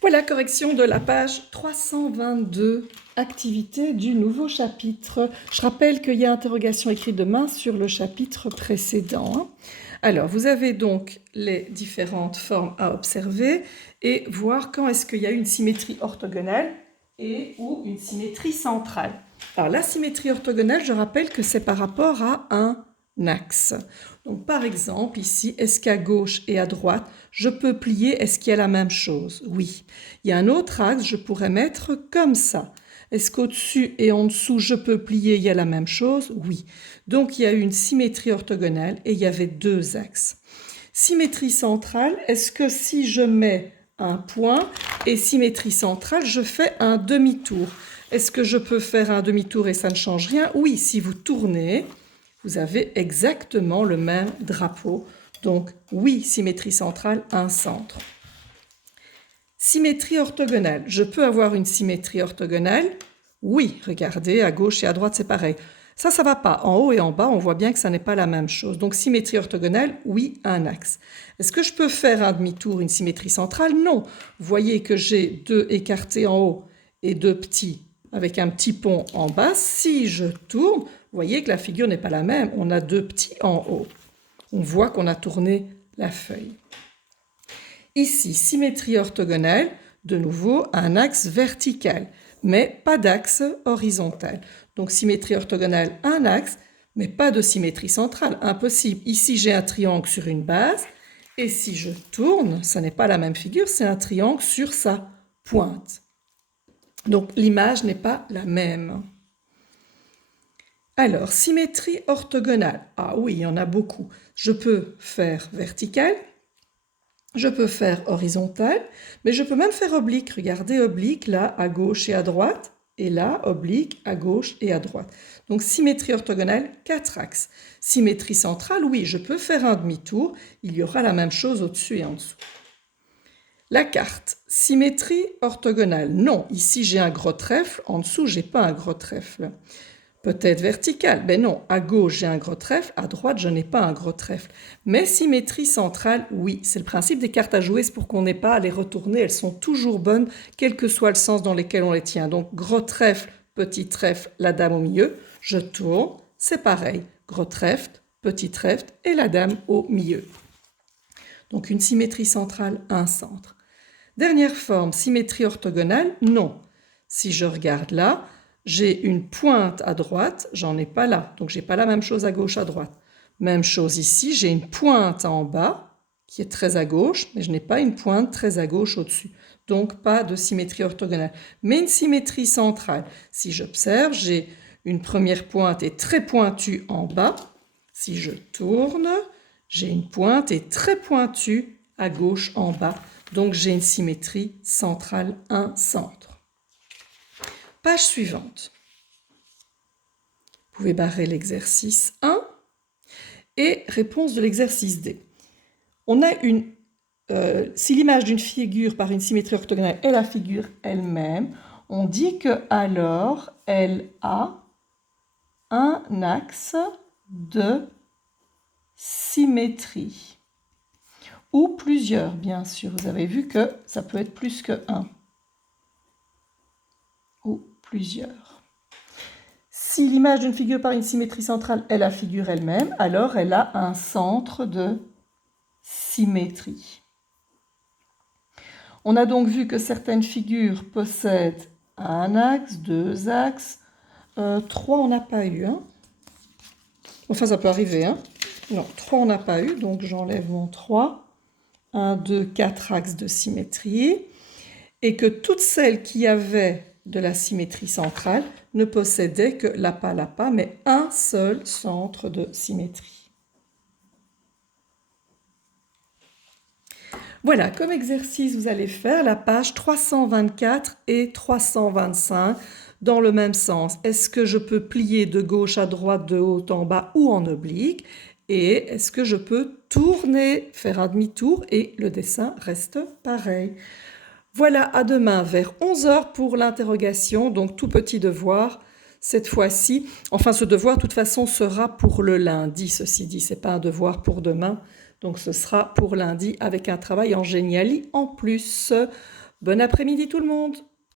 Voilà, correction de la page 322, activité du nouveau chapitre. Je rappelle qu'il y a interrogation écrite de main sur le chapitre précédent. Alors, vous avez donc les différentes formes à observer et voir quand est-ce qu'il y a une symétrie orthogonale et ou une symétrie centrale. Alors, la symétrie orthogonale, je rappelle que c'est par rapport à un axe. Donc, par exemple, ici, est-ce qu'à gauche et à droite, je peux plier, est-ce qu'il y a la même chose? Oui. Il y a un autre axe, je pourrais mettre comme ça. Est-ce qu'au-dessus et en dessous, je peux plier, il y a la même chose? Oui. Donc, il y a une symétrie orthogonale et il y avait deux axes. Symétrie centrale, est-ce que si je mets un point et symétrie centrale, je fais un demi-tour? Est-ce que je peux faire un demi-tour et ça ne change rien? Oui, si vous tournez, vous avez exactement le même drapeau. Donc, oui, symétrie centrale, un centre. Symétrie orthogonale. Je peux avoir une symétrie orthogonale? Oui, regardez, à gauche et à droite, c'est pareil. Ça ne va pas. En haut et en bas, on voit bien que ça n'est pas la même chose. Donc, symétrie orthogonale, oui, un axe. Est-ce que je peux faire un demi-tour, une symétrie centrale? Non. Vous voyez que j'ai deux écartés en haut et deux petits avec un petit pont en bas. Si je tourne, vous voyez que la figure n'est pas la même. On a deux petits en haut. On voit qu'on a tourné la feuille. Ici, symétrie orthogonale, de nouveau un axe vertical, mais pas d'axe horizontal. Donc symétrie orthogonale, un axe, mais pas de symétrie centrale, impossible. Ici, j'ai un triangle sur une base, et si je tourne, ça n'est pas la même figure, c'est un triangle sur sa pointe. Donc l'image n'est pas la même. Alors, symétrie orthogonale. Ah oui, il y en a beaucoup. Je peux faire verticale, je peux faire horizontal, mais je peux même faire oblique. Regardez, oblique là à gauche et à droite, et là, oblique à gauche et à droite. Donc, symétrie orthogonale, quatre axes. Symétrie centrale, oui, je peux faire un demi-tour, il y aura la même chose au-dessus et en dessous. La carte, symétrie orthogonale, non, ici j'ai un gros trèfle, en dessous j'ai pas un gros trèfle. Peut-être verticale, ben non, à gauche j'ai un gros trèfle, à droite je n'ai pas un gros trèfle. Mais symétrie centrale, oui, c'est le principe des cartes à jouer, c'est pour qu'on n'ait pas à les retourner, elles sont toujours bonnes, quel que soit le sens dans lequel on les tient. Donc gros trèfle, petit trèfle, la dame au milieu, je tourne, c'est pareil, gros trèfle, petit trèfle et la dame au milieu. Donc une symétrie centrale, un centre. Dernière forme, symétrie orthogonale, non. Si je regarde là, j'ai une pointe à droite, j'en ai pas là. Donc, j'ai pas la même chose à gauche, à droite. Même chose ici, j'ai une pointe en bas qui est très à gauche, mais je n'ai pas une pointe très à gauche au-dessus. Donc, pas de symétrie orthogonale. Mais une symétrie centrale. Si j'observe, j'ai une première pointe et très pointue en bas. Si je tourne, j'ai une pointe et très pointue à gauche en bas. Donc, j'ai une symétrie centrale, un centre. Page suivante. Vous pouvez barrer l'exercice 1 et réponse de l'exercice D. On a si l'image d'une figure par une symétrie orthogonale est la figure elle-même, on dit que alors elle a un axe de symétrie. Ou plusieurs, bien sûr. Vous avez vu que ça peut être plus que un. Ou plusieurs. Si l'image d'une figure par une symétrie centrale est la figure elle-même, alors elle a un centre de symétrie. On a donc vu que certaines figures possèdent un axe, deux axes, trois on n'a pas eu. Hein. Enfin, ça peut arriver. Hein. Non, trois on n'a pas eu, donc j'enlève mon 3. 1, 2, 4 axes de symétrie. Et que toutes celles qui avaient de la symétrie centrale ne possédaient que l'APA, mais un seul centre de symétrie. Voilà, comme exercice, vous allez faire la page 324 et 325 dans le même sens. Est-ce que je peux plier de gauche à droite, de haut en bas ou en oblique? Et est-ce que je peux tourner, faire un demi-tour et le dessin reste pareil? Voilà, à demain vers 11h pour l'interrogation, donc tout petit devoir cette fois-ci. Enfin, ce devoir, de toute façon, sera pour le lundi, ceci dit, ce n'est pas un devoir pour demain, donc ce sera pour lundi avec un travail en géniali en plus. Bon après-midi tout le monde!